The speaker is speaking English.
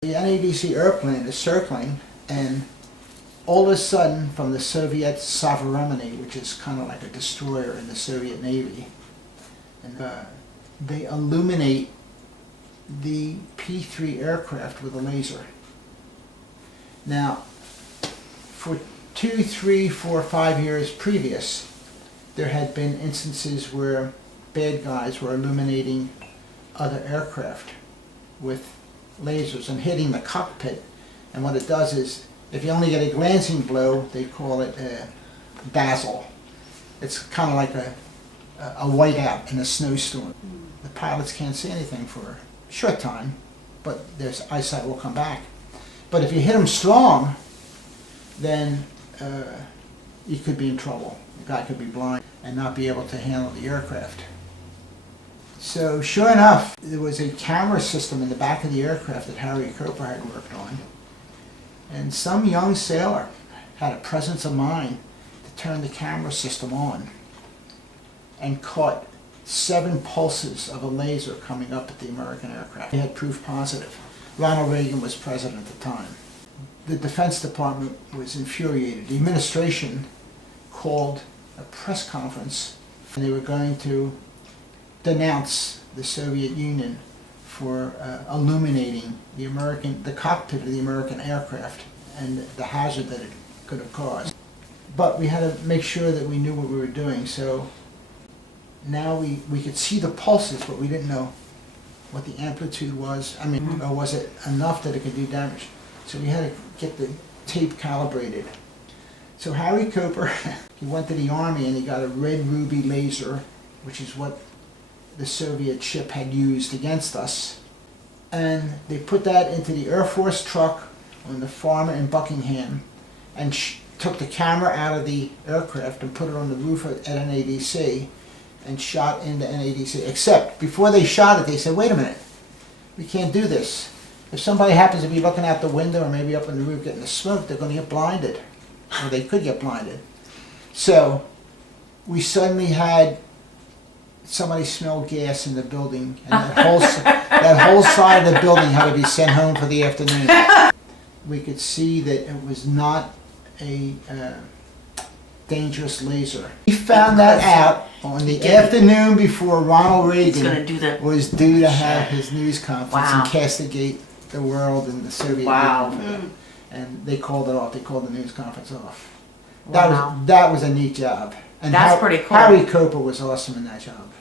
The NADC airplane is circling, and all of a sudden, from the Soviet Sovereigny, which is kind of like a destroyer in the Soviet Navy, and they illuminate the P-3 aircraft with a laser. Now, for 2, 3, 4, 5 years previous, there had been instances where bad guys were illuminating other aircraft with lasers and hitting the cockpit. And what it does is, if you only get a glancing blow, they call it a dazzle. It's kind of like a whiteout in a snowstorm. The pilots can't see anything for a short time, but their eyesight will come back. But if you hit them strong, then you could be in trouble. The guy could be blind and not be able to handle the aircraft. So sure enough, there was a camera system in the back of the aircraft that Harry Cooper had worked on. And some young sailor had a presence of mind to turn the camera system on and caught 7 pulses of a laser coming up at the American aircraft. He had proof positive. Ronald Reagan was president at the time. The Defense Department was infuriated. The administration called a press conference, and they were going to denounce the Soviet Union for illuminating the cockpit of the American aircraft and the hazard that it could have caused. But we had to make sure that we knew what we were doing, so now we could see the pulses, but we didn't know what the amplitude was. I mean, or was it enough that it could do damage? So we had to get the tape calibrated. So Harry Cooper, he went to the Army and he got a red ruby laser, which is what the Soviet ship had used against us. And they put that into the Air Force truck on the farm in Buckingham and took the camera out of the aircraft and put it on the roof at NADC and shot into NADC. Except, before they shot it, they said, wait a minute, we can't do this. If somebody happens to be looking out the window or maybe up in the roof getting the smoke, they're going to get blinded. Or they could get blinded. So we suddenly had somebody smell gas in the building, and that whole side of the building had to be sent home for the afternoon. We could see that it was not a dangerous laser. We found that out on the afternoon before Ronald Reagan was due to have his news conference and castigate the world and the Soviet Union. And they called it off. They called the news conference off. That was a neat job. And That's pretty cool. Harry Cooper was awesome in that job.